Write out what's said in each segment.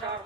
4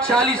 40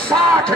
60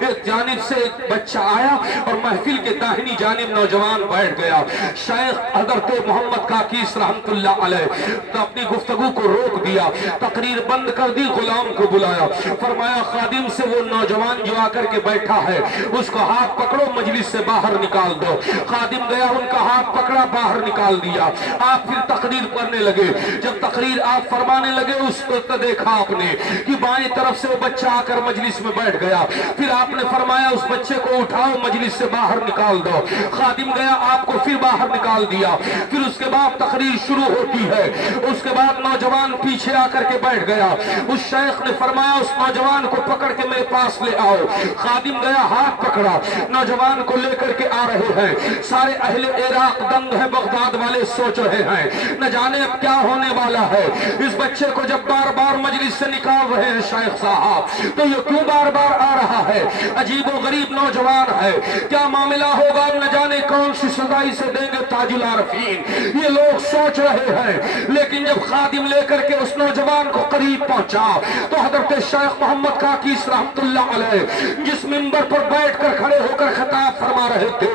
ایک جانب سے ایک بچہ آیا اور محفل کے داہنی جانب نوجوان بیٹھ گیا۔ شیخ حضرت محمد کاکیس رحمت اللہ علیہ اپنی گفتگو کو روک دیا، تقریر بند کر دی، غلام کو بلایا، فرمایا خادم سے وہ نوجوان جو آ کر کے بیٹھا ہے اس کو ہاتھ پکڑو، مجلس سے باہر نکال دو۔ خادم گیا، ان کا ہاتھ پکڑا، باہر نکال دیا۔ آپ پھر تقریر کرنے لگے۔ جب تقریر آپ فرمانے لگے اس کو دیکھا آپ نے کہ بائیں طرف سے وہ بچہ آ کر مجلس میں بیٹھ گیا۔ پھر آپ نے فرمایا اس بچے کو اٹھاؤ، مجلس سے باہر نکال دو۔ خادم گیا، آپ کو پھر باہر نکال دیا۔ پھر اس کے بعد تقریر شروع ہوتی ہے۔ اس کے بعد نوجوان پیچھے آ کر کے بیٹھ گیا۔ اس شیخ نے فرمایا اس نوجوان کو پکڑ کے میرے پاس لے آؤ۔ خادم گیا، ہاتھ پکڑا، نوجوان کو لے کر کے آ رہے ہیں۔ سارے اہل عراق دنگ ہیں، بغداد والے سوچ رہے ہیں نہ جانے اب کیا ہونے والا ہے۔ اس بچے کو جب بار بار مجلس سے نکال رہے ہیں شیخ صاحب تو یہ کیوں بار بار آ رہا ہے؟ عجیب و غریب نوجوان ہے، کیا معاملہ ہوگا؟ نہ جانے کون سی سزا اسے دیں گے تاج العارفین، یہ لوگ سوچ رہے ہیں۔ لیکن جب خادم لے کر کے اس نوجوان کو قریب پہنچا تو حضرت شیخ محمد کاکیس رحمت اللہ علیہ جس منبر پر بیٹھ کر کھڑے ہو کر خطاب فرما رہے تھے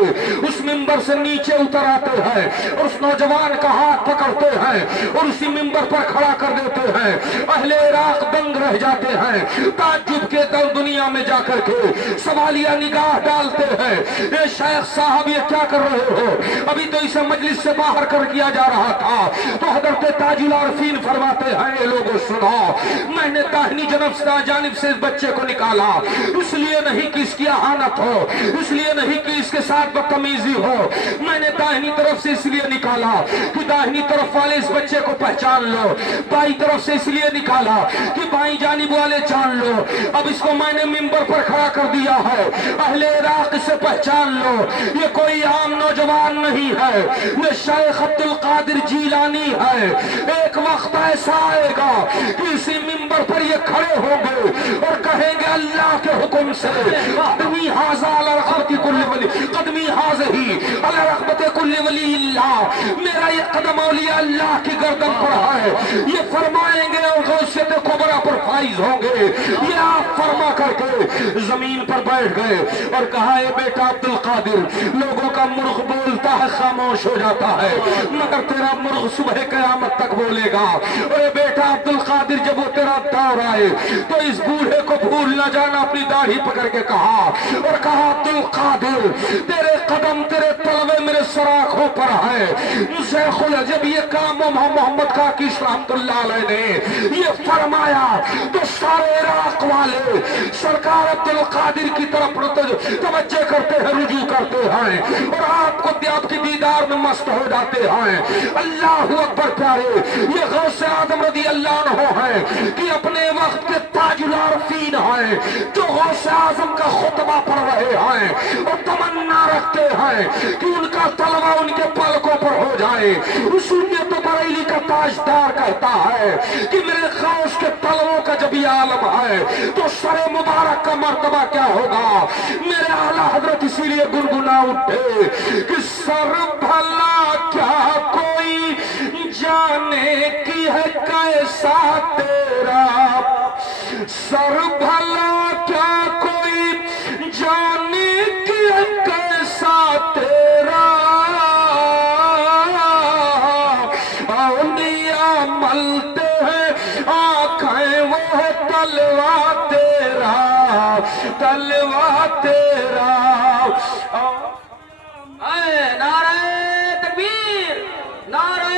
اس منبر سے نیچے اتر آتے ہیں اور اس نوجوان کا ہاتھ پکڑتے ہیں اور اسی منبر پر کھڑا کر دیتے ہیں۔ اہل عراق دنگ رہ جاتے ہیں، تعجب کے در دنیا میں جا کر کے سوالیہ نگاہ ڈالتے ہیں، اے شیخ صاحب یہ کیا کر رہے ہو؟ ابھی تو اسے مجلس سے باہر کر دیا جا رہا تھا۔ تو حضرت تاج العارفین فرماتے ہیں اے لوگوں سنو، میں نے داہنی جانب سے اس بچے کو نکالا اس لیے نہیں کہ اس کی اہانت ہو، اس لیے نہیں کہ اس کے ساتھ بدتمیزی ہو، میں نے داہنی طرف سے اس لیے نکالا کہ داہنی طرف والے اس بچے کو پہچان لو، بائیں طرف سے اس لیے نکالا کہ بائیں جانب والے جان لو۔ اب اس کو میں نے منبر پر کھڑا کر دیا ہے، اہل عراق سے پہچان لو، یہ کوئی عام نوجوان نہیں ہے، یہ شیخ عبد القادر جیلانی ہے۔ ایک وقت ایسا آئے گا کہ اسی منبر پر یہ کھڑے ہوں گے اور کہیں گے اللہ کے حکم سے قدمی حاضر علی رغبت کل ولی، قدمی حاضر ہی علی رغبت کل ولی اللہ، میرا یہ قدم اولیاء اللہ کی گردن پر ہے، یہ فرمائیں گے اور غوثیت کبریٰ پر فائز ہوں گے۔ یہ آپ فرما کر کے زمین پر بیٹھ گئے اور کہا اے بیٹا عبد القادر، لوگوں کا مرغ بولتا ہے خاموش ہو جاتا ہے مگر تیرا مرغ صبح قیامت تک بولے گا۔ اور اے بیٹا عبد القادر جب وہ تیرا دور آئے تو اس بوڑھے کو بھول نہ جانا، اپنی داڑھی پکڑ کے کہا اور کہا عبد القادر تیرے قدم تیرے طلبے میرے سراخوں پر ہے۔ شیخ جب یہ کام محمد کاکیس رحمت اللہ علیہ نے یہ فرمایا تو سارے عراق والے سرکار عبد القادر کی طرف توجہ کرتے ہیں، رجوع کرتے ہیں اور آپ کو آپ کی دیدار میں مست ہو جاتے ہیں۔ اللہ اکبر پیارے، یہ غوث اعظم رضی اللہ عنہ ہیں کہ اپنے وقت کے تاج العارفین ہیں جو غوث اعظم کا خطبہ پڑھ رہے ہیں اور تمنا رکھتے ہیں کہ ان کا طلبہ ان کے پلکوں پر ہو جائے۔ سنت بریلی کا تاجدار کہتا ہے کہ میرے غوث کے طلبوں کا جب یہ عالم ہے تو سر مبارک کا مرتبہ کیا ہوگا؟ میرے اعلیٰ حضرت اسی لیے گنگنا اٹھے کہ سر بھلا کیا کوئی جانے کی ہے کیسا تیرا، سر بھلا کیا کوئی جانے کی ہے کیسا تیرا، اولیاء ملتے ہیں آنکھیں وہ ہے تلوا تیرا، تلوا تیرا۔ نعرہ تکبیر، نعرہ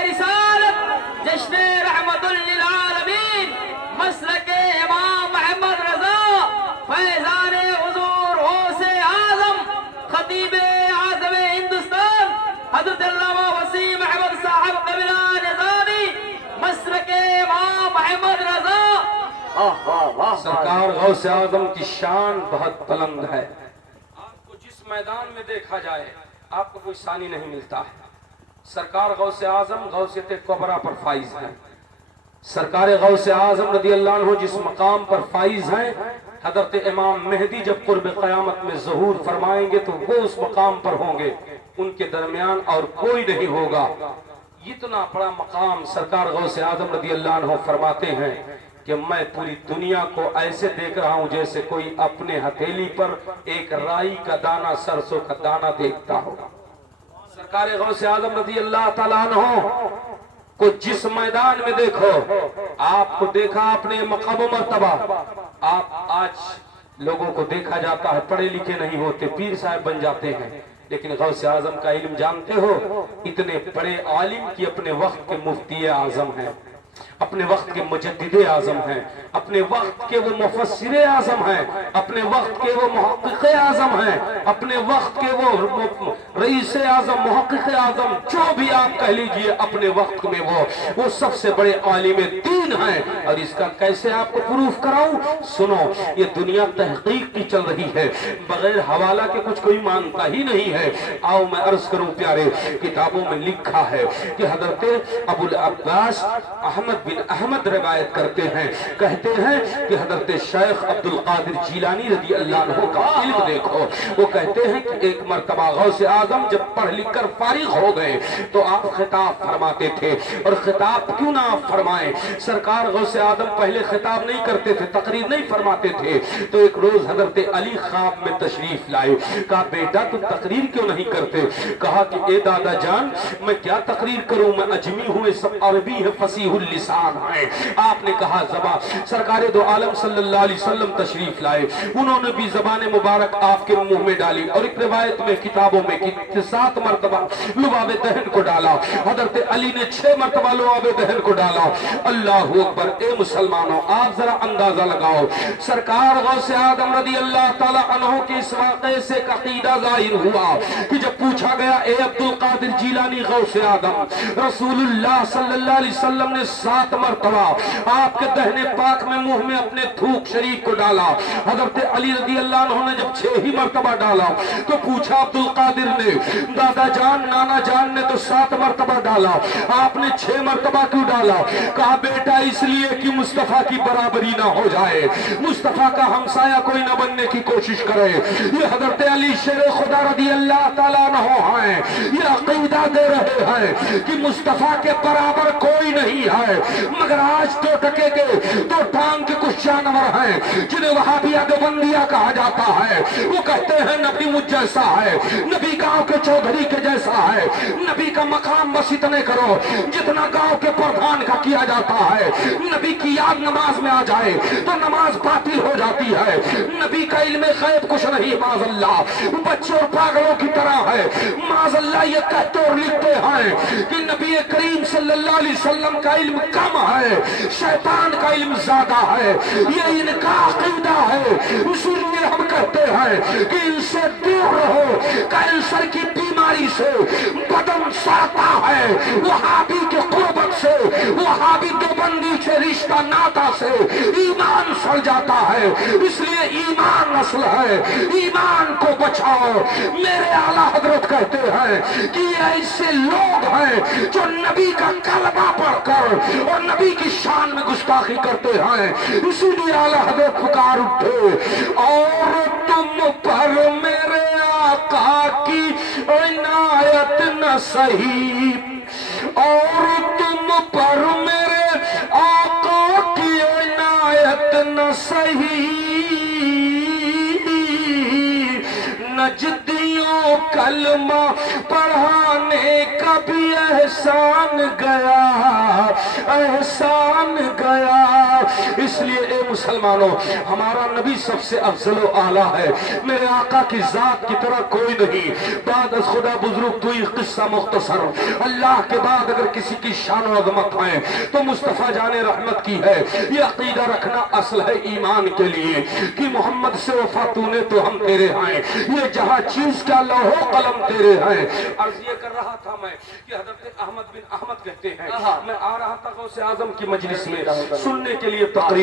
رسالت، جشن رحمت للعالمین، مسلک امام محمد رضا، فیضان حضور غوث اعظم، خطیب اعظم ہندوستان حضرت علامہ وسیم احمد صاحب قبلہ نظامی، مسلک امام محمد رضا۔ سرکار غوث اعظم کی شان بہت بلند ہے، آپ کو جس میدان میں دیکھا جائے آپ کو کوئی ثانی نہیں ملتا ہے۔ سرکار غوث اعظم غوثیت کبریٰ پر فائز ہیں۔ سرکار غوث اعظم رضی اللہ عنہ جس مقام پر فائز ہیں، حضرت امام مہدی جب قرب قیامت میں ظہور فرمائیں گے تو وہ اس مقام پر ہوں گے، ان کے درمیان اور کوئی نہیں ہوگا۔ اتنا بڑا مقام سرکار غوث اعظم رضی اللہ عنہ فرماتے ہیں کہ میں پوری دنیا کو ایسے دیکھ رہا ہوں جیسے کوئی اپنے ہتھیلی پر ایک رائی کا دانہ، سرسوں کا دانہ دیکھتا ہو۔ سرکار غوث اعظم رضی اللہ تعالیٰ عنہ کو جس میدان میں دیکھو، آپ کو دیکھا اپنے مقام و مرتبہ، آپ آج لوگوں کو دیکھا جاتا ہے پڑھے لکھے نہیں ہوتے، پیر صاحب بن جاتے ہیں، لیکن غوث اعظم کا علم جانتے ہو، اتنے بڑے عالم کی اپنے وقت کے مفتی اعظم ہیں، اپنے وقت کے مجدد اعظم ہیں، اپنے وقت کے وہ مفسر اعظم ہیں، اپنے وقت کے وہ محقق اعظم ہیں، اپنے وقت کے وہ رئیس اعظم، محقق اعظم، جو بھی آپ کہہ لیجئے، اپنے وقت میں وہ سب سے بڑے عالم دین ہیں۔ اور اس کا کیسے آپ کو پروف کراؤں؟ سنو، یہ دنیا تحقیق کی چل رہی ہے، بغیر حوالہ کے کچھ کوئی مانتا ہی نہیں ہے۔ آؤ میں عرض کروں پیارے، کتابوں میں لکھا ہے کہ حضرت ابو العباس احمد بن احمد روایت کرتے ہیں، کہتے ہیں کہ حضرت شیخ عبد القادر جیلانی رضی اللہ عنہ کا علم دیکھو، وہ کہتے ہیں کہ ایک مرتبہ غوث اعظم جب پڑھ لکھ کر فارغ ہو گئے تو آپ خطاب فرماتے تھے، اور خطاب کیوں نہ آپ فرمائیں؟ سرکار غوث اعظم پہلے خطاب نہیں کرتے تھے، تقریر نہیں فرماتے تھے، تو ایک روز حضرت علی خواب میں تشریف لائے، کہا بیٹا تم تقریر کیوں نہیں کرتے؟ کہا کہ اے دادا جان میں کیا تقریر کروں، میں اجمی ہوں، یہ سب عربی ہے، فصیح اللسان ہے۔ آپ نے کہا زبان، سرکار دو عالم صلی اللہ علیہ وسلم تشریف لائے، انہوں نے بھی زبان مبارک آپ کے منہ میں ڈالی، اور ایک روایت میں کتابوں میں 7 مرتبہ لباب دہن کو ڈالا، حضرت علی نے 6 مرتبہ لباب دہن کو ڈالا۔ اللہ اکبر! اے مسلمانوں، آپ ذرا اندازہ لگاؤ، سرکار غوث اعظم رضی اللہ تعالی عنہ کے اس واقعے سے ایک عقیدہ ظاہر ہوا کہ جب پوچھا گیا اے عبد القادر جیلانی غوث اعظم، رسول اللہ صلی اللہ علیہ وسلم نے 7 مرتبہ آپ کے دہنے پاک میں منہ میں اپنے تھوک شریف کو ڈالا، حضرت علی رضی اللہ عنہ نے جب 6 ہی مرتبہ ڈالا تو پوچھا عبد القادر نے، دادا جان نانا جان نے تو 7 مرتبہ ڈالا، آپ نے 6 مرتبہ کیوں ڈالا؟ کہا بیٹا اس لیے کہ مصطفیٰ کی برابری نہ ہو جائے، مصطفیٰ کا ہمسایہ کوئی نہ بننے کی کوشش کرے۔ یہ حضرت علی شیر خدا رضی اللہ تعالیٰ عنہ ہیں، یہ عقیدہ دے رہے ہیں کہ مصطفیٰ کے برابر کوئی نہیں ہے، مگر آج تو ٹکے کے تو ٹانگ کے کچھ جانور ہیں جنہیں وہابیہ دیوبندیہ کہا جاتا ہے، وہ کہتے ہیں نبی مجھ جیسا ہے، نبی گاؤں کے چودھری کے جیسا ہے، نبی کا مقام بس اتنے کرو جتنا گاؤں کے پردھان کا کیا جاتا ہے، نبی کی یاد نماز میں آ جائے تو نماز باطل ہو جاتی ہے، نبی کا علم غیب کچھ نہیں، معاذ اللہ بچے اور پاگلوں کی طرح ہے، معاذ اللہ یہ کہتے اور لکھتے ہیں کہ نبی کریم صلی اللہ علیہ وسلم کا علم کم ہے، شیطان کا علم زیادہ ہے، یہ ان کا عقیدہ ہے، اسی لیے ہم کہتے ہیں کہ ان سے دور رہو، کینسر کی بیماری سے بدن ساتا ہے، وہابی کے قربت سے، وہابی دیوبندی سے رشتہ ناتا سے ایمان سڑ جاتا ہے، اس لیے ایمان اصل ہے، ایمان کو بچاؤ۔ میرے اعلیٰ حضرت کہتے ہیں کہ یہ ایسے لوگ ہیں جو نبی کا کلمہ پڑھ کر اور نبی کی شان میں گستاخی کرتے ہیں، اسی لیے اعلیٰ حضرت پکار اٹھے، اور تم پر میرے آقا کی عنایت نہ سہی، اور تم پر میرے آقا کی عنایت نہ سہی، نجدیوں کلمہ پڑھانے کا بھی احسان گیا، احسان گیا۔ اس لیے اے مسلمانوں، ہمارا نبی سب سے افضل و اعلیٰ ہے، میرے آقا کی ذات کی طرح کوئی نہیں، بعد از خدا بزرگ تو یہ قصہ مختصر، اللہ کے بعد اگر کسی کی شان و عظمت ہے تو مصطفیٰ جان رحمت کی ہے۔ یہ عقیدہ رکھنا اصل ہے ایمان کے لیے کہ محمد سے وفا تو نے تو ہم تیرے ہیں، یہ جہاں چیز کا لوح و قلم تیرے ہیں۔ عرض یہ کر رہا تھا میں کہ حضرت احمد بن احمد کہتے ہیں، میں آ رہا تھا غوث اعظم کی مجلس میں سننے کے لیے تقریر،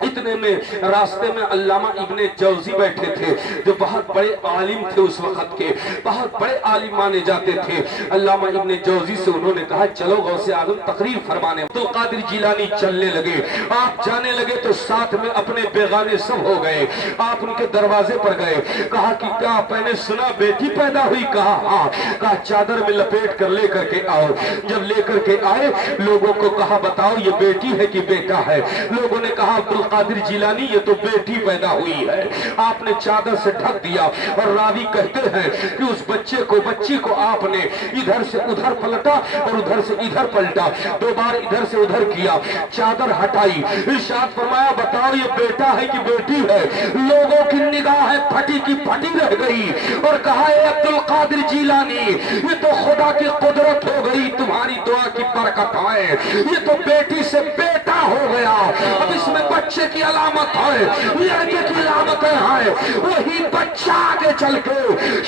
اتنے میں راستے میں علامہ ابن جوزی بیٹھے تھے جو بہت بڑے عالم تھے اس وقت کے، بہت بڑے عالم مانے جاتے تھے۔ علامہ ابن جوزی سے انہوں نے کہا چلو غوث اعظم تقریر فرمانے۔ عبد القادر جیلانی چلنے لگے، آپ جانے لگے تو ساتھ میں اپنے بیگانے سب ہو گئے۔ آپ ان کے دروازے پر گئے، کہا کہ کیا آپ نے سنا بیٹی پیدا ہوئی؟ کہا ہاں۔ کہا چادر میں لپیٹ کر لے کر کے آؤ۔ جب لے کر کے آئے لوگوں کو کہا بتاؤ یہ بیٹی ہے کہ بیٹا ہے؟ لوگوں نے کہا عبد القادر جیلانی یہ تو بیٹی پیدا ہوئی ہے۔ آپ نے چادر سے ڈھک دیا اور راوی کہتے ہیں کہ اس بچی کو آپ نے ادھر سے ادھر پلٹا اور ادھر سے ادھر پلٹا، دو بار ادھر سے ادھر کیا، چادر ہٹائی، ارشاد فرمایا بتاؤ یہ بیٹا ہے کہ بیٹی ہے؟ لوگوں کی نگاہیں پھٹی کی پھٹی رہ گئی اور کہا اے عبد القادر جیلانی یہ تو خدا کی قدرت ہو گئی، تمہاری دعا کی برکت ہے، یہ تو بیٹی سے بیٹا ہو گیا، اب اس میں بچے کی علامت ہے، لڑکے کی علامتیں ہیں، وہی بچہ آگے چل کے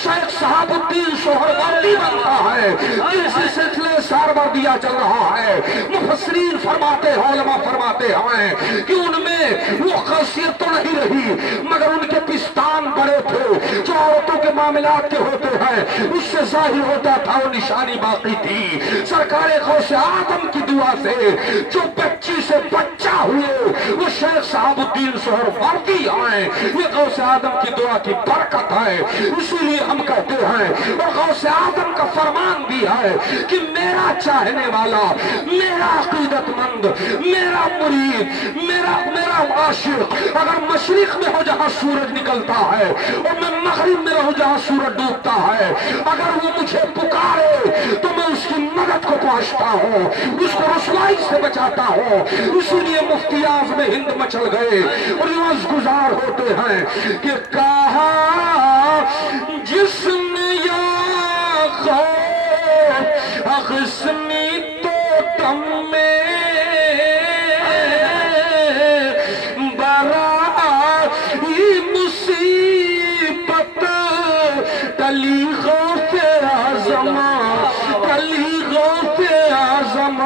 شیخ صاحب الدین سہروردی بنتا ہے، اسی سلسلے سہروردیہ چل رہا ہے۔ مفسرین فرماتے ہیں، علماء فرماتے ہیں کہ ان میں وہ خاصیت تو نہیں رہی مگر ان کے پستان بڑے تھے جو عورتوں کے معاملات کے ہوتے ہیں، اس سے ظاہر ہوتا تھا وہ نشانی باقی تھی۔ سرکار غوث اعظم کی دعا سے جو بچی سے بچہ ہوئے وہ شیخ صاحب الدین سہروردی آئے، یہ غوث اعظم کی دعا کی برکت ہے۔ اسی لیے ہم کہتے ہیں اور غوث اعظم کا فرمان بھی ہے کہ میرا چاہنے والا، میرا عقیدت مند، میرا مرید، میرا عاشق اگر مشرق میں ہو جہاں سورج نکلتا ہے اور میں مغرب میں رہوں جہاں سورج ڈوبتا ہے، اگر وہ مجھے پکارے تو میں اس کی مدد کو پہنچتا ہوں، اس کو رسوائی سے بچاتا ہوں۔ اسی لیے مفتی اعظم ہند مچل گئے اور یوں گزار ہوتے ہیں کہ کہا جس نے یا خوف اغثنی تو دم میں برائی مصیبت کلی غوث اعظم، کلی غوث اعظم۔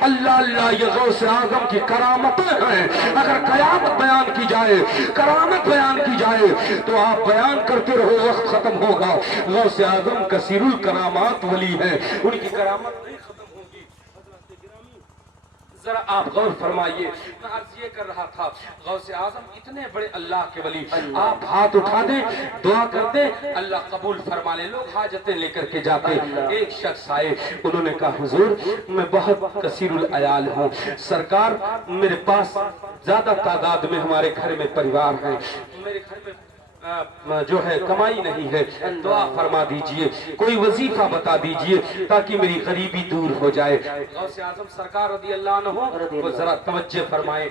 اللہ اللہ یہ غوث اعظم کی کرامتیں ہیں، اگر قیامت بیان کی جائے، کرامت بیان کی جائے تو آپ بیان کرتے رہو وقت ختم ہوگا۔ غوث اعظم کثیر الکرامات ولی ہیں، ان کی کرامت نہیں ختم ہوگی۔ ذرا آپ غور فرمائیے، میں عرض یہ کر رہا تھا غوث اعظم اتنے بڑے اللہ کے ولی، آپ ہاتھ اٹھا دیں دعا کر دیں اللہ قبول فرما لے۔ لوگ حاجتیں لے کر کے جاتے، ایک شخص آئے انہوں نے کہا حضور میں بہت کثیر العیال ہوں، سرکار میرے پاس زیادہ تعداد میں ہمارے گھر میں پریوار ہیں، میرے گھر میں جو ہے کمائی نہیں ہے، دعا فرما دیجئے، کوئی وظیفہ بتا دیجئے تاکہ میری غریبی دور ہو جائے۔ غوث اعظم سرکار رضی اللہ عنہ وہ ذرا توجہ فرمائے،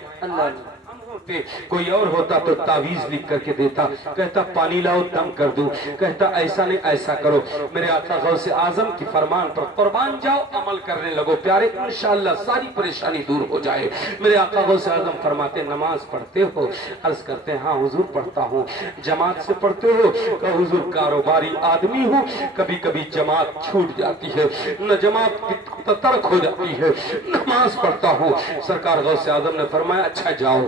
کوئی اور ہوتا تو تعویذ لکھ کر کے دیتا، کہتا پانی لاؤ دم کر دوں، کہتا ایسا نہیں ایسا کرو۔ میرے آقا غوث اعظم کی فرمان پر قربان جاؤ، عمل کرنے لگو پیارے، انشاءاللہ ساری پریشانی دور ہو جائے۔ میرے آقا غوث اعظم فرماتے نماز پڑھتے ہو؟ عرض کرتے ہیں ہاں حضور پڑھتا ہوں۔ جماعت سے پڑھتے ہو؟ کہ حضور کاروباری آدمی ہوں، کبھی کبھی جماعت چھوٹ جاتی ہے، نہ جماعت ترک ہو جاتی ہے، نماز پڑھتا ہوں۔ سرکار غوث اعظم نے فرمایا اچھا جاؤ،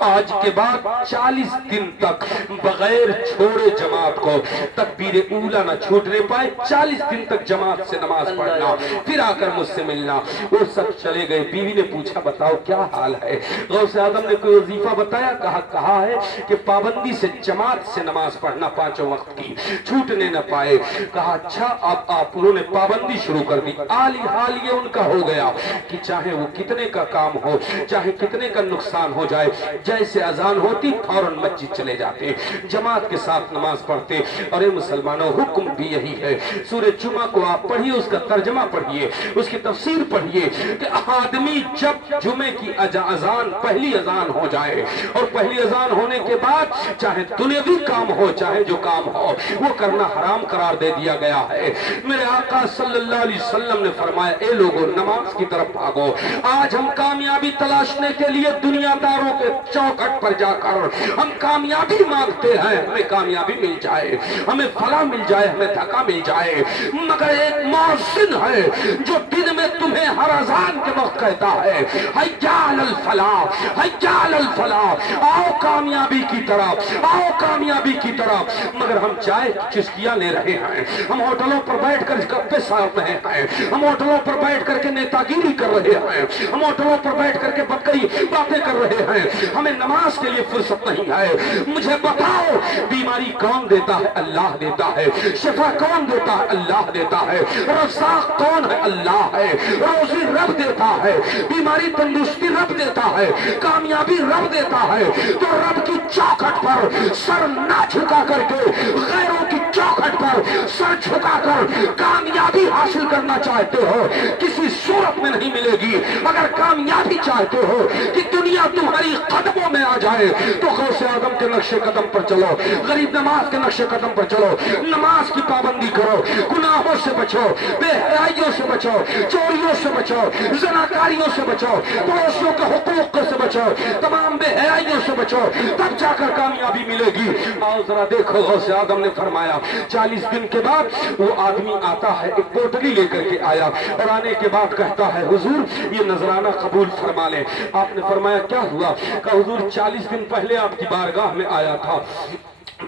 آج کے بعد 40 دن تک بغیر چھوڑے جماعت کو، تکبیر اولا نہ چھوٹنے پائے، 40 دن تک جماعت سے نماز پڑھنا، پھر آ کر مجھ سے ملنا۔ وہ سب چلے گئے، بیوی نے پوچھا بتاؤ کیا حال ہے؟ غوث اعظم نے کوئی وظیفہ بتایا؟ کہا ہے کہ پابندی سے جماعت سے نماز پڑھنا پانچوں وقت کی، چھوٹنے نہ پائے۔ کہا اچھا اب آپ انہوں نے پابندی شروع کر دی۔ حال یہ ان کا ہو گیا کہ چاہے وہ کتنے کا کام ہو، چاہے کتنے کا نقصان ہو جائے، جیسے اذان ہوتی فوراً مسجد چلے جاتے، جماعت کے ساتھ نماز پڑھتے۔ اور اے مسلمانوں حکم بھی یہی ہے، سورہ جمعہ کو آپ پڑھیے، اس کا ترجمہ پڑھیے، اس کی تفسیر پڑھیے کہ آدمی جب جمعے کی اذان پہلی اذان ہو جائے اور پہلی اذان ہونے کے بعد چاہے دنیاوی کام ہو چاہے جو کام ہو وہ کرنا حرام قرار دے دیا گیا ہے۔ میرے آقا صلی اللہ علیہ وسلم نے فرمایا اے لوگوں نماز کی طرف بھاگو۔ آج ہم کامیابی تلاشنے کے لیے دنیا داروں کے چوکھٹ پر جا کر ہم کامیابی مانگتے ہیں، ہمیں کامیابی مل جائے، ہمیں فلاح مل جائے، ہمیں دھکا مل جائے، مگر ایک مؤذن ہے جو دن میں تمہیں ہر اذان کے وقت کہتا ہے حیا علی الفلاح، حیا علی الفلاح، آؤ کامیابی کی طرف، آؤ کامیابی کی طرف، مگر ہم چائے کی چسکیاں لے رہے ہیں، ہم ہوٹلوں پر بیٹھ کر گپے ساڑ رہے ہیں، ہم ہوٹلوں پر بیٹھ کر کے نیتا گیری کر رہے ہیں، ہم ہوٹلوں پر بیٹھ کر کے بدکئی باتیں کر رہے ہیں، ہمیں نماز کے لیے فرصت نہیں ہے۔ مجھے بتاؤ بیماری کون دیتا ہے؟ اللہ دیتا ہے۔ شفا کون دیتا ہے؟ اللہ دیتا ہے۔ رزاق کون ہے؟ اللہ ہے۔ روزی رب دیتا ہے، بیماری تندرستی رب دیتا ہے، کامیابی رب دیتا ہے۔ تو رب کی چوکھٹ پر سر نہ جھکا کر کے غیروں کی چوکھٹ پر سر جھکا کر کامیابی حاصل کرنا چاہتے ہو، کسی صورت میں نہیں ملے گی۔ اگر کامیابی چاہتے ہو کہ دنیا تمہاری قدموں میں آ جائے تو غوث اعظم کے نقش قدم پر چلو، غریب نماز کے نقش قدم پر چلو، نماز کی پابندی کرو، گناہوں سے بچو، بے حیائیوں سے بچو، چوریوں سے بچو، زناکاریوں سے بچو، پڑوسیوں کے حقوق سے بچو، تمام بے حیائیوں سے بچو، تب جا کر کامیابی ملے گی۔ آؤ ذرا دیکھو، غوث اعظم نے فرمایا 40 دن کے بعد وہ آدمی آتا ہے، ایک پوٹلی لے کر کے آیا اور آنے کے بعد کہتا ہے حضور یہ نذرانہ قبول فرما لیں۔ آپ نے فرمایا کیا ہوا؟ کہ حضور 40 دن پہلے آپ کی بارگاہ میں آیا تھا،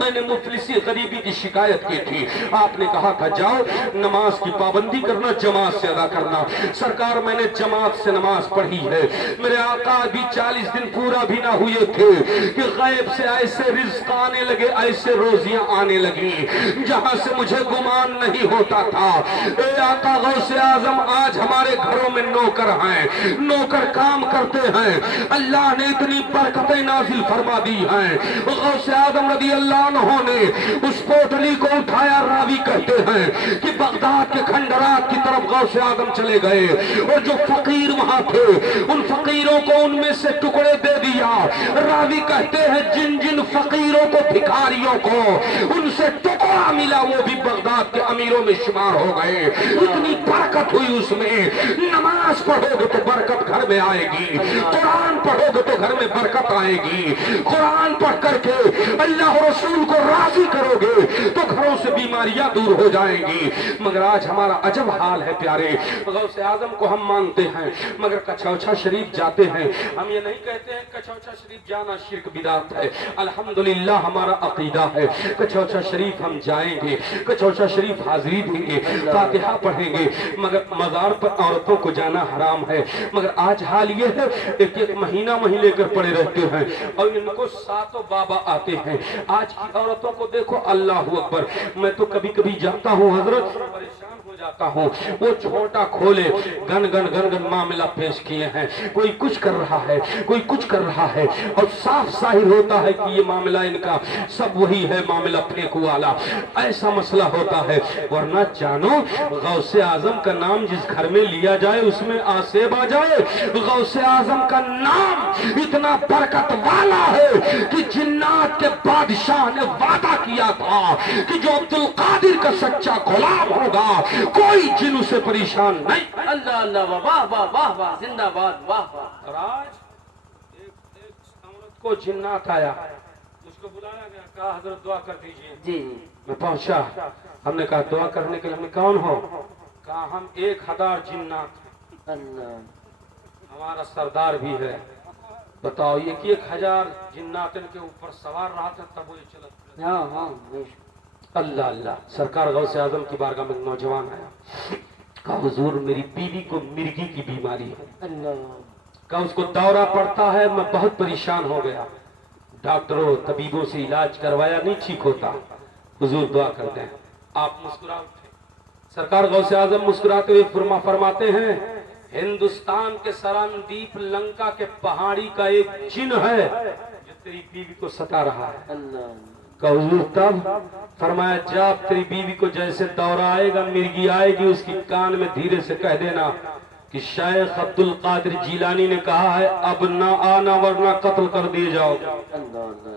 میں نے مفلسی غریبی کی شکایت کی تھی، آپ نے کہا تھا جاؤ نماز کی پابندی کرنا، جماعت سے ادا کرنا۔ سرکار میں نے جماعت سے نماز پڑھی ہے، میرے آقا بھی 40 دن پورا بھی نہ ہوئے تھے کہ غیب سے ایسے رزق آنے لگے، ایسے روزیاں آنے لگی جہاں سے مجھے گمان نہیں ہوتا تھا۔ اے آقا غوث اعظم آج ہمارے گھروں میں نوکر ہیں، نوکر کام کرتے ہیں، اللہ نے اتنی برکتیں نازل فرما دی ہیں۔ غوث اعظم رضی اللہ عنہ نے اس پوٹلی کو اٹھایا، راوی کہتے ہیں کہ بغداد کے کھنڈرات کی طرف غوث اعظم چلے گئے اور جو فقیر وہاں تھے ان فقیروں کو ان میں سے ٹکڑے دے دیا۔ راوی کہتے ہیں جن جن فقیروں کو، بھکاریوں کو ان سے ٹکڑا ملا وہ بھی بغداد کے امیروں میں شمار ہو گئے۔ اتنی برکت ہوئی اس میں۔ نماز پڑھو گے تو برکت گھر میں آئے گی، قرآن پڑھو گے تو گھر میں برکت آئے گی، قرآن پڑھ کر کے اللہ رسول کو راضی کرو گے تو گھروں سے بیماریاں دور ہو جائیں گی۔ مگر آج ہمارا عجب حال ہے پیارے، غوث اعظم کو ہم مانتے ہیں مگر کچھوچھا شریف جاتے ہیں، ہم یہ نہیں کہتے ہیں کچھوچھا شریف جانا شرک بدعت ہے، الحمدللہ ہمارا عقیدہ ہے کچھوچھا شریف ہم جائیں گے، کچھوچھا شریف حاضری دیں گے، فاتحہ پڑھیں گے، مگر مزار پر عورتوں کو جانا حرام ہے۔ مگر آج حال یہ ہے ایک ایک مہینہ لے کر پڑے رہتے ہیں اور ان کو ساتوں بابا آتے ہیں۔ آج کی عورتوں کو دیکھو، اللہ اکبر، میں تو کبھی کبھی جاتا ہوں حضرت پریشان ہو جاتا ہوں، وہ چھوٹا کھولے گن گن گن گن معاملہ پیش کیے ہیں، کوئی کچھ کر رہا ہے، کوئی کچھ کر رہا ہے اور صاف ظاہر ہوتا ہے کہ یہ معاملہ ان کا سب وہی ہے، معاملہ پھینکو والا، ایسا مسئلہ ہوتا ہے۔ ورنہ جانو غوث اعظم کا نام جس گھر میں لیا جائے اس میں آسیب آ جائے۔ غوث اعظم کا نام اتنا برکت والا ہے کہ جنات کے بادشاہ نے وعدہ کیا تھا کہ جو عبد القادر کا سچا غلام ہوگا کوئی جن اسے پریشان نہیں۔ اللہ اللہ، واہ واہ واہ واہ، زندہ باد، واہ واہ۔ اور آج ایک عورت کو جنات آیا، اس کو بلایا گیا، کہا حضرت دعا کر دیجئے۔ جی میں پہنچا، ہم نے کہا دعا کرنے کے لیے ہمیں کون ہو؟ کہا ہم 1000 جنات، اللہ، ہمارا سردار بھی ہے۔ بتاؤ یہ کہ 1000 جنات ان کے اوپر سوار رہا تھا تب وہ یہ چلت۔ ہاں ہاں، اللہ اللہ، سرکار غوث اعظم کی بارگاہ میں ایک نوجوان آیا، کہا حضور میری بیوی کو مرگی کی بیماری ہے، اللہ، کہا اس کو دورہ پڑتا ہے، میں بہت پریشان ہو گیا، ڈاکٹروں طبیبوں سے علاج کروایا نہیں ٹھیک ہوتا، حضور دعا کر دیں۔ آپ مسکرا اٹھے، سرکار غوث اعظم مسکراتے ہوئے فرماتے ہیں ہندوستان کے سراندیپ لنکا کے پہاڑی کا ایک جن ہے جو تیری بیوی کو ستا رہا ہے۔ اللہ، کہ حضور تب فرمایا جب تیری بیوی کو جیسے دورہ آئے گا، مرگی آئے گی، اس کی کان میں دھیرے سے کہہ دینا کہ شیخ عبد القادر جیلانی نے کہا ہے اب نہ آنا ورنہ قتل کر دیے جاؤ۔ اللہ اللہ اللہ،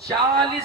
40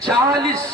40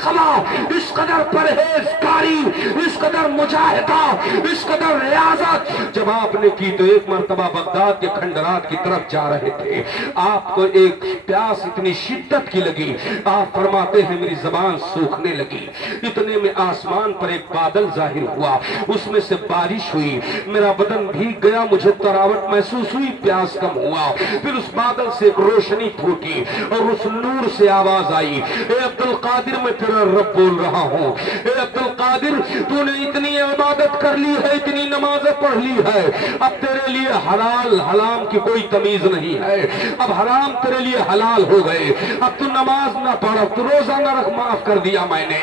تقویٰ، اس قدر پرہیزگاری، اس قدر مجاہدہ، اس قدر ریاضت جب آپ نے کی تو ایک مرتبہ بغداد کے کھنڈرات کی طرف جا رہے تھے، آپ کو ایک پیاس اتنی شدت کی لگی، آپ فرماتے ہیں میری زبان سوکھنے لگی، اتنے میں آسمان پر ایک بادل ظاہر ہوا، اس میں سے بارش ہوئی، میرا بدن بھیگ گیا، مجھے تراوٹ محسوس ہوئی، پیاس کم ہوا، پھر اس بادل سے ایک روشنی پھوٹی اور اس نور سے آواز آئی، اے عبد القادر میں تیرا رب بول رہا ہوں، اے عبد القادر تو نے اتنی عبادت کر لی ہے، اتنی نمازیں پڑھ لی ہے، اب تیرے لیے حلال حرام کی کوئی تمیز نہیں ہے، اب حرام تیرے لیے حلال ہو گئے، اب تو نماز نہ پڑھ، اب تو روزہ نہ رکھ، معاف کر دیا میں نے۔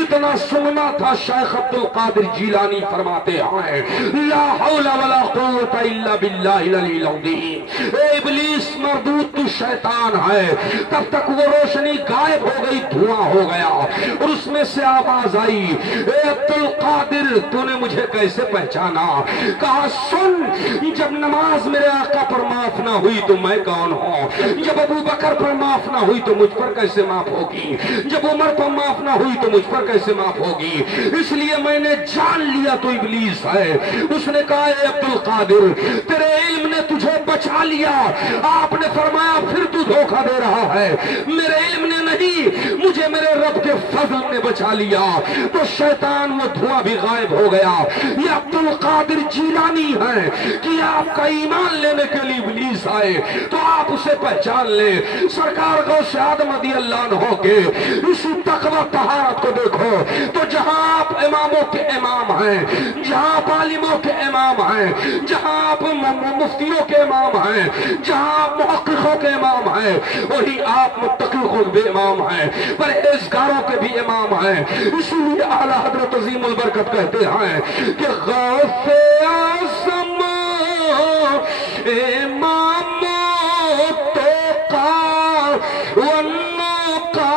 اتنا سننا تھا شیخ عبد القادر جیلانی فرماتے ہیں لا حول ولا قوت الا باللہ العلی العظیم، اے ابلیس مردود تو شیطان ہے، تب تک وہ روشنی غائب ہو گئی، دھواں ہو گیا اور اس میں سے آواز آئی، اے عبد القادر تو نے مجھے کیسے پہچانا؟ کہا سن، جب نماز میرے آقا پر معاف نہ ہوئی تو میں کون ہوں؟ جب ابو بکر پر معاف نہ ہوئی تو مجھ پر کیسے معاف ہوگی؟ جب عمر پر معاف نہ ہوئی تو مجھ پر کیسے معاف ہوگی؟ اس لیے میں نے جان لیا تو ابلیس ہے۔ اس نے کہا اے عبد القادر تیرے علم نے تجھے بچا لیا، آپ نے فرمایا پھر تو دھوکہ دے رہا ہے، میرے علم نے نہیں، مجھے میرے رب کے فضل نے بچا لیا۔ تو شیطان وہ دھواں بھی غائب ہو گیا۔ یہ عبد القادر جیلانی ہے کہ آپ کا ایمان لینے کے لیے ابلیس آئے تو آپ اسے پہچان لیں۔ سرکار غوث اعظم رضی اللہ عنہ کے اسی تقوی طہارت کو دیکھو تو جہاں آپ اماموں کے امام ہیں، جہاں آپ عالموں کے امام ہیں، جہاں آپ مفتیوں کے امام ہیں، جہاں آپ محققوں کے امام ہیں، وہی آپ متقیوں کے امام ہیں، پرہیزگاروں کے بھی امام ہیں۔ اسی لیے اعلیٰ حضرت عظیم البرکت کہتے ہیں کہ غوث اعظم امام توقع والنقا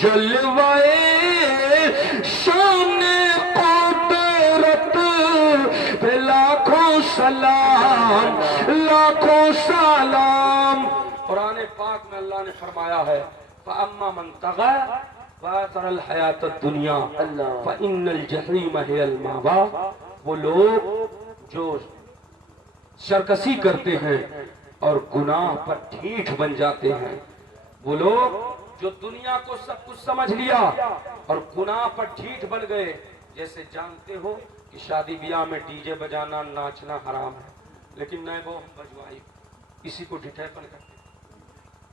جلوائے شان قدرت پہ لاکھوں سلام، لاکھوں سلام۔ قرآن پاک میں اللہ نے فرمایا ہے فَأَمَّا مَنْ طَغَىٰ وَآثَرَ الْحَيَاةَ الدُّنْيَا فَإِنَّ الْجَحِيمَ هِيَ الْمَأْوَىٰ۔ وہ لوگ جو سرکشی کرتے ہیں اور گناہ پر ڈھیٹھ بن جاتے ہیں، وہ لوگ جو دنیا کو سب کچھ سمجھ لیا اور گناہ پر ڈھیٹھ بن گئے۔ جیسے جانتے ہو کہ شادی بیاہ میں ڈی جے بجانا ناچنا حرام ہے، لیکن نئے وہ بجوائی اسی کو ڈھٹے پن کرتے ہیں۔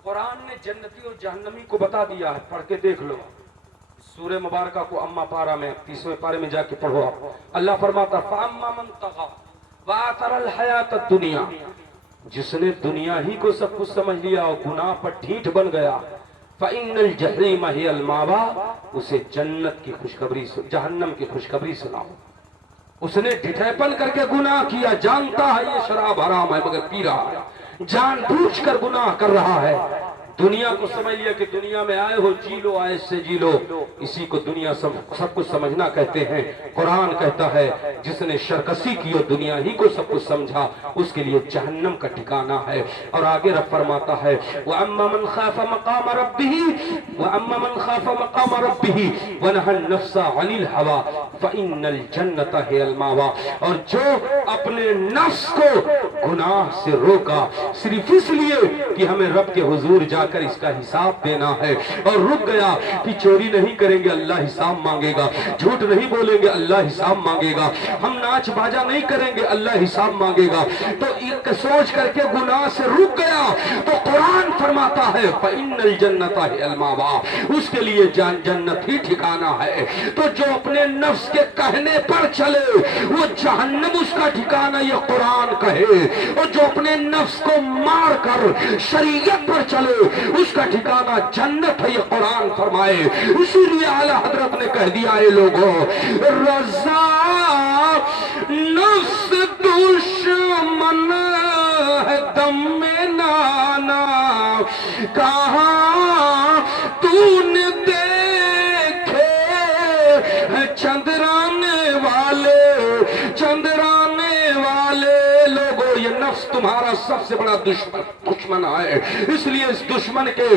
قرآن نے جنتی اور جہنمی کو بتا دیا ہے، پڑھ کے دیکھ لو سورہ مبارکہ کو اما پارہ میں 30ویں پارے میں جا کے پڑھو آپ۔ اللہ فرماتا فَأَمَّا مَنْ طَغَىٰ وَآثَرَ الْحَيَاةَ الدُّنْيَا، جس نے دنیا ہی کو سب کچھ سمجھ لیا اور گناہ پر ڈھیٹھ بن گیا، فَإِنَّ الْجَحِيمَ هِيَ الْمَأْوَىٰ، اسے جنت کی خوشخبری، جہنم کی خوشخبری سناؤ۔ اس نے ڈھٹے پن کر کے گناہ کیا، جانتا ہے یہ شراب حرام ہے مگر پی رہا ہے، جان بوجھ کر گناہ کر رہا ہے۔ دنیا کو سمجھ لیا کہ دنیا میں آئے ہو جی لو، آئے سے جی لو، اسی کو دنیا سب کچھ سمجھنا کہتے ہیں۔ قرآن کہتا ہے جس نے سرکشی کی اور دنیا ہی کو سب کچھ سمجھا اس کے لیے جہنم کا ٹھکانہ ہے۔ اور آگے رب فرماتا ہے وَأَمَّا مَنْ خَافَ مَقَامَ رَبِّهِ وَأَمَّا مَنْ خَافَ مَقَامَ رَبِّهِ وَنَهَى النَّفْسَ عَنِ الْهَوَىٰ فَإِنَّ الْجَنَّةَ هِيَ الْمَأْوَىٰ، اور جو اپنے نفس کو گناہ سے روکا صرف اس لیے کہ ہمیں رب کے حضور جا کر اس کا حساب دینا ہے، اور رک گیا کہ چوری نہیں کریں گے اللہ حساب مانگے گا، جھوٹ نہیں بولیں گے اللہ حساب مانگے گا، ہم ناچ باجا نہیں کریں گے اللہ حساب مانگے گا، تو ایک سوچ کر کے گناہ سے رک گیا تو قرآن فرماتا ہے فَإِنَّ الْجَنَّةَ هِيَ الْمَأْوَىٰ، اس کے لیے جنت ہی ٹھکانہ ہے۔ تو جو اپنے نفس کے کہنے پر چلے وہ جہنم اس کا ٹھکانہ یہ قرآن کہے، اور جو اپنے نفس کو مار کر شریعت پر چلے اس کا ٹھکانہ جنت ہے یہ قرآن فرمائے۔ اسی لیے اعلیٰ حضرت نے کہہ دیا اے لوگوں رضا نفس دشمن ہے دم میں نانا، کہاں تو نے دیکھے چندرانے والے لوگوں، یہ نفس تمہارا سب سے بڑا دشمن دشمن آئے، اس لیے اس دشمن کے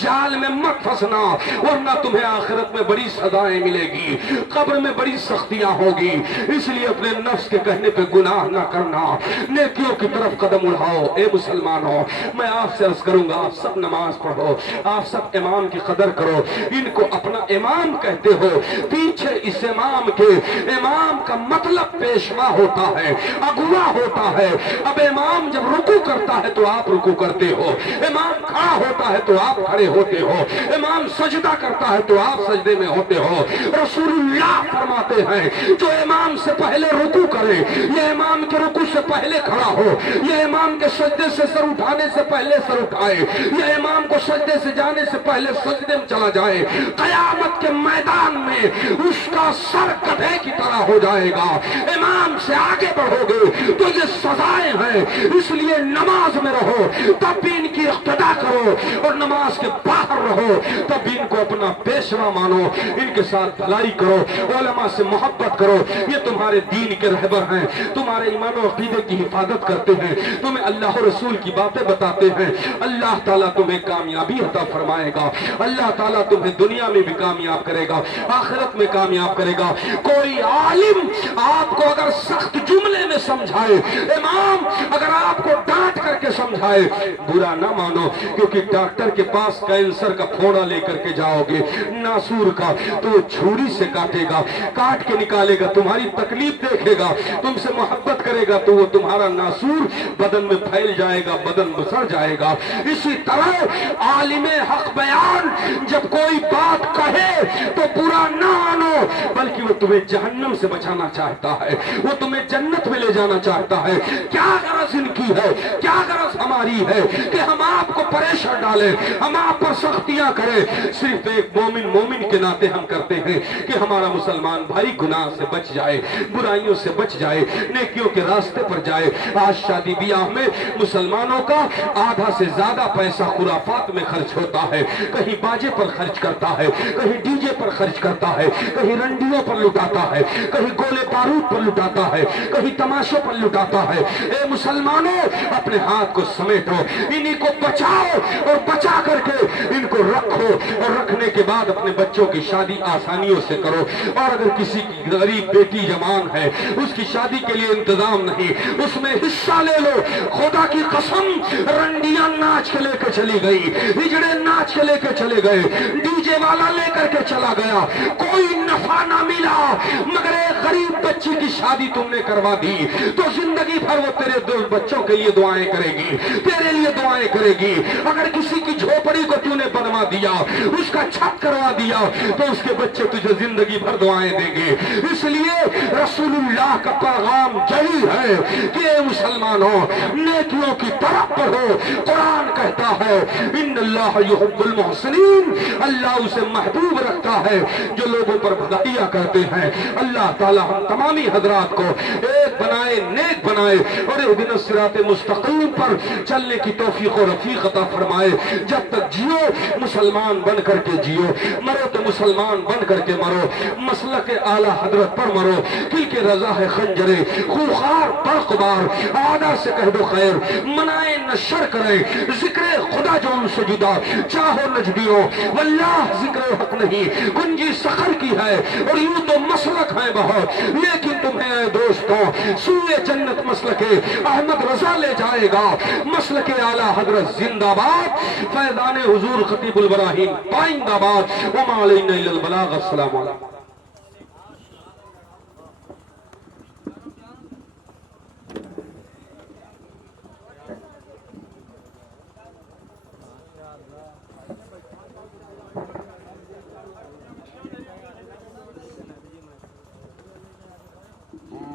جال میں مت پھنسنا، ورنہ تمہیں آخرت میں بڑی سزائیں ملے گی، قبر میں بڑی سختیاں ہوگی۔ اس لیے اپنے نفس کے کہنے پہ گناہ نہ کرنا، نیکیوں کی طرف قدم اڑاؤ۔ اے مسلمانوں، میں آپ سے عرض کروں گا، آپ سب نماز پڑھو، آپ سب امام کی قدر کرو، ان کو اپنا امام کہتے ہو، پیچھے اس امام کے، امام کا مطلب پیشوا ہوتا ہے، اگوا ہوتا ہے۔ اب امام جب رکوع کرتا ہے تو آپ رکوع کرتے ہو، امام کھڑا ہوتا ہے تو آپ کھڑے ہوتے ہو، امام سجدہ کرتا ہے تو آپ سجدے میں ہوتے ہو۔ رسول اللہ فرماتے ہیں جو امام سے پہلے رکوع کرے، یہ امام کے رکوع سے پہلے کھڑا ہو، یہ امام کے سجدے سے سر اٹھانے سے پہلے سر اٹھائے، یہ امام کو سجدے سے جانے سے پہلے سجدے میں چلا جائے، قیامت کے میدان میں اس کا سر گدھے کی طرح ہو جائے گا۔ امام سے آگے بڑھو گے تو یہ سزائیں ہیں، اس لیے نماز میں رہو تب بھی ان کی اقتدا کرو، اور نماز کے باہر رہو تب بھی ان کو اپنا پیشوا مانو، ان کے ساتھ بھلائی کرو، علماء سے محبت کرو، یہ تمہارے دین کے رہبر ہیں، تمہارے ایمان و عقیدے کی حفاظت کرتے ہیں، تمہیں اللہ و رسول کی باتیں بتاتے ہیں۔ اللہ تعالیٰ تمہیں کامیابی عطا فرمائے گا، اللہ تعالیٰ تمہیں دنیا میں بھی کامیاب کرے گا، آخرت میں کامیاب کرے گا۔ کوئی عالم آپ کو اگر سخت جملے میں سمجھائے، امام اگر آپ کو ڈانٹ کر کے سمجھائے، برا نہ مانو، کیونکہ ڈاکٹر کے پاس کینسر کا پھوڑا لے کر کے جاؤ گے، ناسور کا، تو وہ چھری سے کاٹے گا، کاٹ کے نکالے گا، تمہاری تکلیف دیکھے گا، تم سے محبت کرے گا، تو وہ تمہارا ناسور بدن میں پھیل جائے گا، بدن بسر جائے گا۔ اسی طرح عالم حق بیان جب کوئی بات کہے تو برا نہ مانو، بلکہ وہ تمہیں جہنم سے بچانا چاہتا ہے، وہ تمہیں جنت میں لے جانا چاہتا ہے۔ کیا غرض ان کی ہے، کیا غرض ہماری ہے کہ ہم آپ کو پریشان ڈالیں، ہم آپ پر سختیاں کریں؟ صرف ایک مومن کے ناطے ہم کرتے ہیں کہ ہمارا مسلمان بھائی گناہ سے بچ جائے، برائیوں سے بچ جائے، نیکیوں کے راستے پر جائے۔ آج شادی بیاہ میں مسلمانوں کا آدھا سے زیادہ پیسہ خرافات میں خرچ ہوتا ہے، کہیں باجے پر خرچ کرتا ہے، کہیں ڈی جے پر خرچ کرتا ہے، کہیں رنڈیوں پر لٹاتا ہے، کہیں گولے بارود پر لٹاتا ہے، کہیں تماشوں پر لٹاتا ہے۔ اے مسلمانوں، اپنے ہاتھ کو سمیٹو، انہی کو بچاؤ اور بچا کر کے ان کو رکھو، اور رکھنے کے بعد اپنے بچوں کی شادی آسانیوں سے کرو۔ اور اگر کسی کی غریب بیٹی جوان ہے، اس کی شادی کے لیے انتظام نہیں، اس میں حصہ لے لو۔ خدا کی قسم، رنڈیاں ناچ کے لے کے چلی گئی، ہجڑے ناچ کے لے کے چلے گئے، ڈی جے والا لے کر کے چلا گیا، کوئی نفع نہ ملا، مگر ایک غریب بچی کی شادی تم نے کروا دی تو زندگی بھر وہ تیرے دو بچوں کے لیے دعائیں کرے گی، تیرے لیے دعائیں کرے گی۔ اگر کسی کی جھوپڑی کو تو نے بنوا دیا، اس کا چھت کروا دیا، تو اس کے بچے تجھے زندگی بھر دعائیں دیں گے۔ اس لیے رسول اللہ کا پیغام یہی ہے کہ اے مسلمانوں، نیکیوں کی طرف بڑھو۔ قرآن کہتا ہے ان اللہ یحب المحسنین، اللہ اسے محبوب رکھتا ہے جو لوگوں پر بھلائیاں کرتے ہیں۔ اللہ تعالی ہم تمامی حضرات کو ایک بنائے، نیک بنائے، اور اہدنا الصراط مستقیم پر چلنے کی توفیق و رفیق عطا فرمائے۔ جب تک جیو مسلمان بن کر کے جیو، مرو تو مسلمان بن کر کے مرو، مسلک اعلیٰ حضرت پر مرو، کل کے رضا ہے خنجرے خوخار برق بار، آدھا سے کہہ دو خیر، منائے نہ شر کرے، ذکر خدا جو ان سے جدا، چاہو نجدیوں واللہ ذکر حق نہیں، کنجی سخر کی ہے، اور یوں تو مسلک ہیں بہت، لیکن تمہیں اے دوستوں سوئے جنت مسلک احمد رضا لے جائے گا۔ مسلک اعلیٰ حضرت زندہ باد، فیضان حضور خطیب البراہیم پائندہ باد، وما علینا الا البلاغ۔ السلام علیکم۔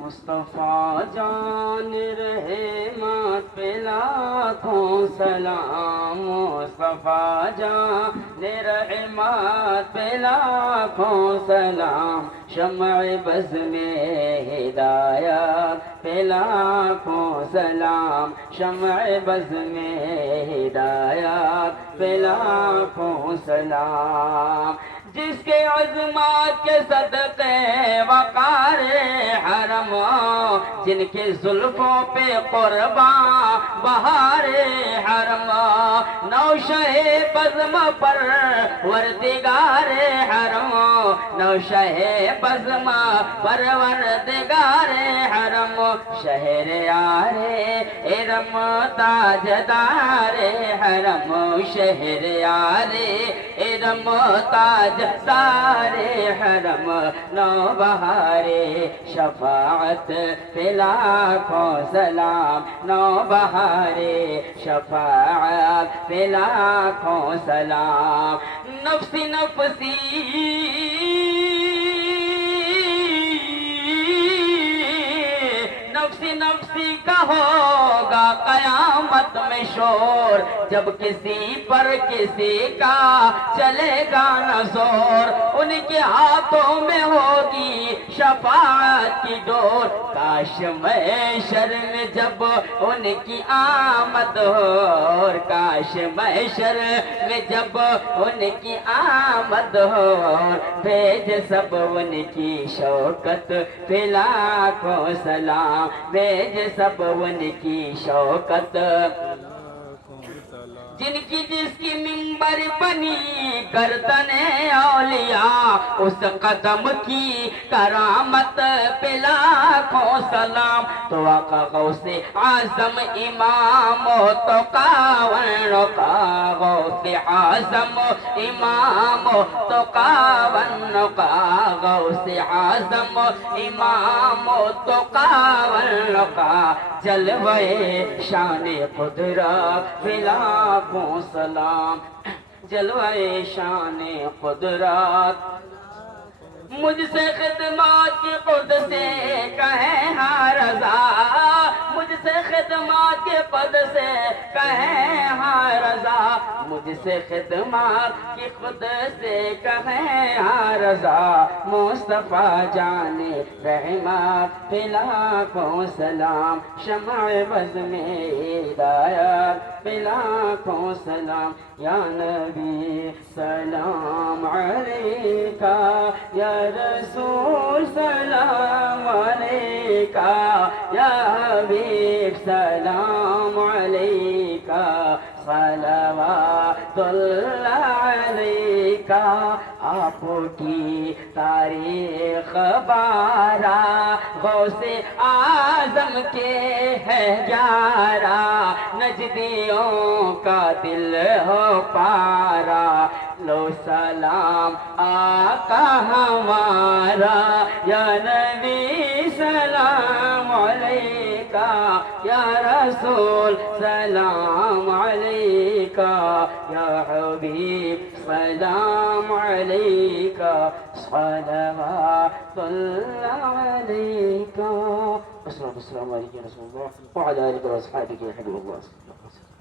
مصطفیٰ جان رحمت پہ لاکھوں سلام، مصطفیٰ جان رحمت پہ لاکھوں سلام، شمع بز میں ہدایت پہ لاکھوں سلام، شمع بز میں ہدایت پہ لاکھوں سلام، جس کے عظمات کے صدقے وقار حرم، جن کے زلفوں پہ قربان بہار حرم نوشہ بزم پر وردگار حرم نوشہ بزم پر وردگار حرم شہر یار ارم تاجدار حرم شہر یار ارم تاجدار حرم نوبہار شفاعت پہ لاکھوں سلام نوبہار شفاعت پہ لاکھوں سلام نفسی نفسی نفسی نفسی کا ہوگا قیامت میں شور جب کسی پر کسی کا چلے گا نہ زور ان کے ہاتھوں میں ہوگی شفاعت کی ڈور کاش محشر میں جب ان کی آمد ہو کاش محشر میں جب ان کی آمد ہو بھیج سب ان کی شوکت پہ لاکھوں سلام بھیج سب ان کی شوکت جن کی جس کی منبر بنی گردن اولیاء اس قدم کی کرامت پہ لاکھوں سلام تو آقا غوث اعظم امام تو کاون کا غوث اعظم امام تو کاون کا غوث اعظم امام تو کاون کا جلوے شان قدرت پہ لاکھوں سلام جلوے شان قدرت مجھ سے خدمات کی خود سے کہیں ہاں رضا مجھ سے خدمات کے پد سے کہیں ہاں رضا مجھ سے خدمات کی خود سے کہیں ہاں رضا مصطفیٰ جان رحمت پہ لاکھوں سلام شمع بز میں ہدایت پہ لاکھوں سلام یا نبی سلام علیکہ یا رسول سلام علیکہ یا حبیب سلام علیکہ صلوات اللہ علیکہ آپ کی تاریخ بارہ غوث اعظم کے ہے گیارہ نجدیوں کا دل ہو پارا لو سلام آقا ہمارا یا نبی سلام علیکہ یا رسول سلام علیکہ یا حبیب سلام علیکہ صلوات اللہ علیکہ السلام علیکم یا رسول اللہ وعلی آلہ و اصحابہ یا حبیب اللہ